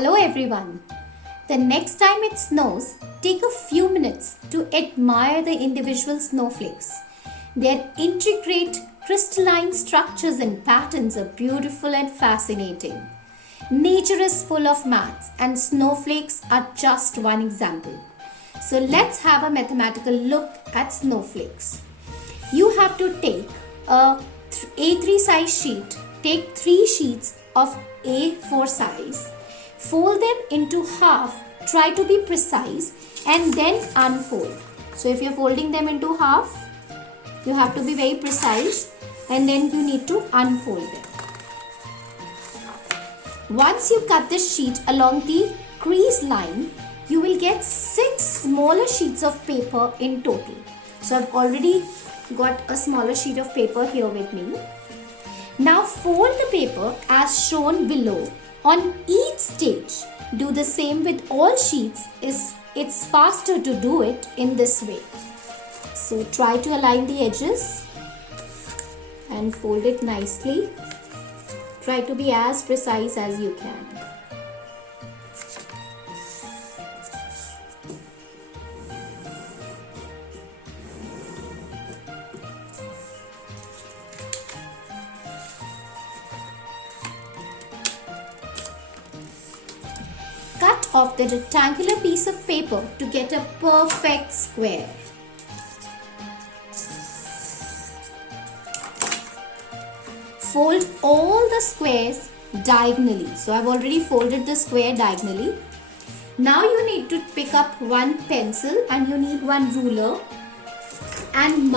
Hello everyone. The next time it snows, take a few minutes to admire the individual snowflakes. Their intricate crystalline structures and patterns are beautiful and fascinating. Nature is full of maths and snowflakes are just one example. So let's have a mathematical look at snowflakes. You have to take a A3 size sheet, take 3 sheets of A4 size, fold them into half, try to be precise and then unfold. So if you're folding them into half, you have to be very precise and then you need to unfold them. Once you cut the sheet along the crease line, you will get 6 smaller sheets of paper in total. So I've already got a smaller sheet of paper here with me. Now fold the paper as shown below on each stage. Do the same with all sheets. It's faster to do it in this way. So try to align the edges and fold it nicely. Try to be as precise as you can. Cut off the rectangular piece of paper to get a perfect square. Fold all the squares diagonally. So I've already folded the square diagonally. Now you need to pick up one pencil and you need one ruler and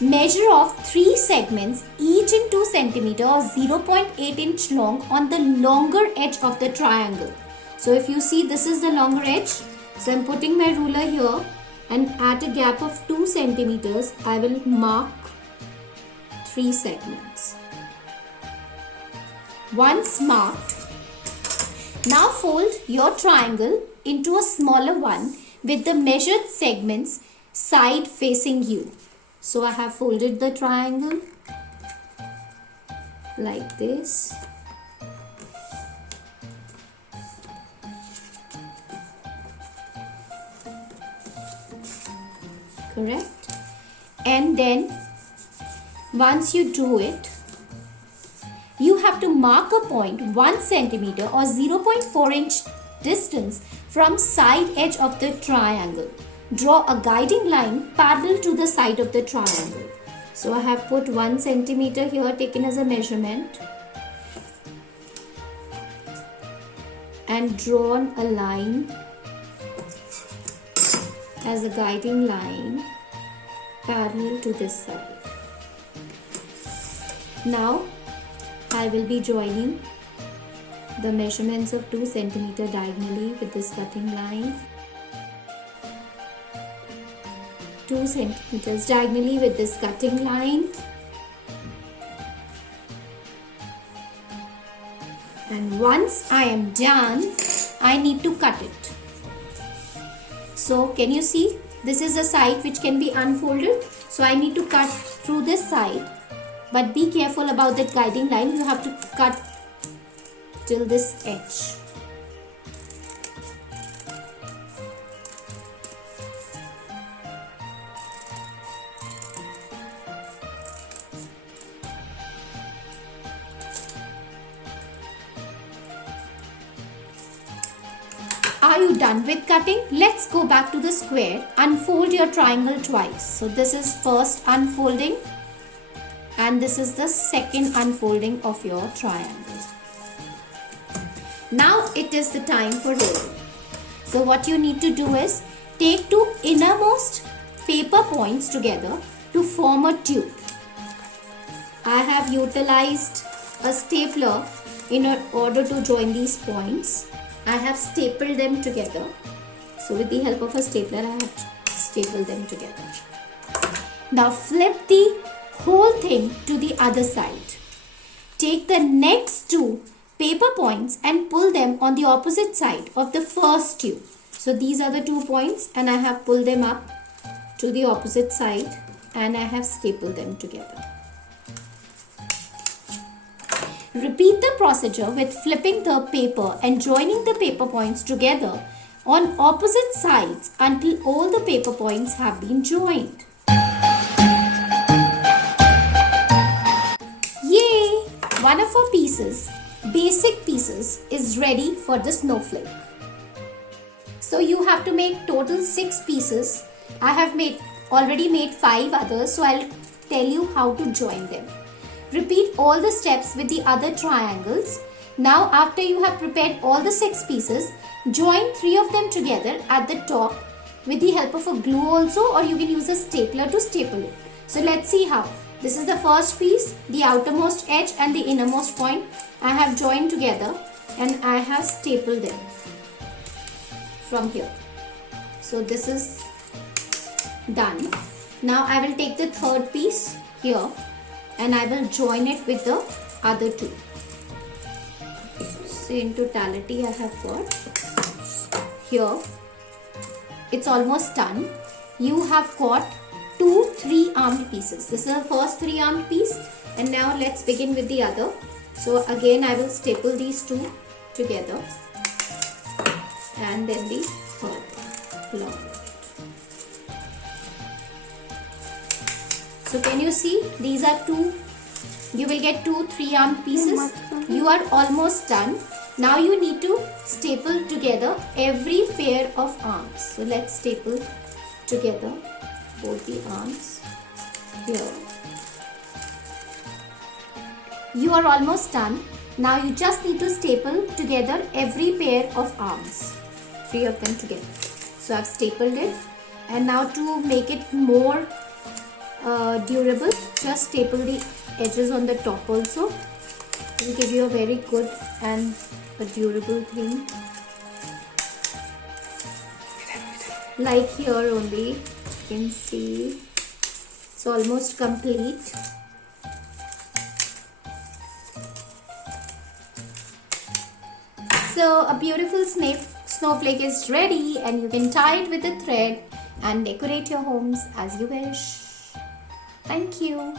measure off 3 segments each in 2 cm or 0.8 inch long on the longer edge of the triangle. So if you see, this is the longer edge. So I'm putting my ruler here and at a gap of 2 centimeters, I will mark 3 segments. Once marked, now fold your triangle into a smaller one with the measured segments side facing you. So I have folded the triangle like this. Correct? And then once you do it, you have to mark a point 1 centimeter or 0.4 inch distance from side edge of the triangle. Draw a guiding line parallel to the side of the triangle. So I have put 1 centimeter here taken as a measurement and drawn a line as a guiding line parallel to this side. Now I will be joining the measurements of 2 centimeter diagonally with this cutting line. 2 centimeters diagonally with this cutting line. And once I am done, I need to cut it. So can you see? This is a side which can be unfolded. So I need to cut through this side. But be careful about that guiding line. You have to cut till this edge. Are you done with cutting? Let's go back to the square. Unfold your triangle twice. So this is first unfolding and this is the second unfolding of your triangle. Now it is the time for rolling. So what you need to do is take 2 innermost paper points together to form a tube. I have utilized a stapler in order to join these points. I have stapled them together. So with the help of a stapler, I have stapled them together. Now flip the whole thing to the other side. Take the next 2 paper points and pull them on the opposite side of the first tube. So these are the 2 points and I have pulled them up to the opposite side and I have stapled them together. Repeat the procedure with flipping the paper and joining the paper points together on opposite sides until all the paper points have been joined. Yay! One of our pieces, basic pieces, is ready for the snowflake. So you have to make total 6 pieces. I have already made 5 others, so I'll tell you how to join them. Repeat all the steps with the other triangles. Now after you have prepared all the 6 pieces, join 3 of them together at the top with the help of a glue also, or you can use a stapler to staple it. So let's see how. This is the first piece, the outermost edge and the innermost point I have joined together and I have stapled them from here. So this is done. Now I will take the third piece here and I will join it with the other 2. So in totality I have got here, it's almost done. You have got 2 3-armed pieces. This is the first 3-armed piece, and now let's begin with the other. So again I will staple these 2 together and then the third long. So can you see, these are 2, you will get 2 3-armed pieces. You are almost done. Now you need to staple together every pair of arms. So let's staple together both the arms here. You are almost done. Now you just need to staple together every pair of arms, 3 of them together. So I've stapled it, and now to make it more durable, just staple the edges on the top also. It will give you a very good and a durable thing. Like here only, you can see it's almost complete. So a beautiful snowflake is ready, and you can tie it with a thread and decorate your homes as you wish. Thank you.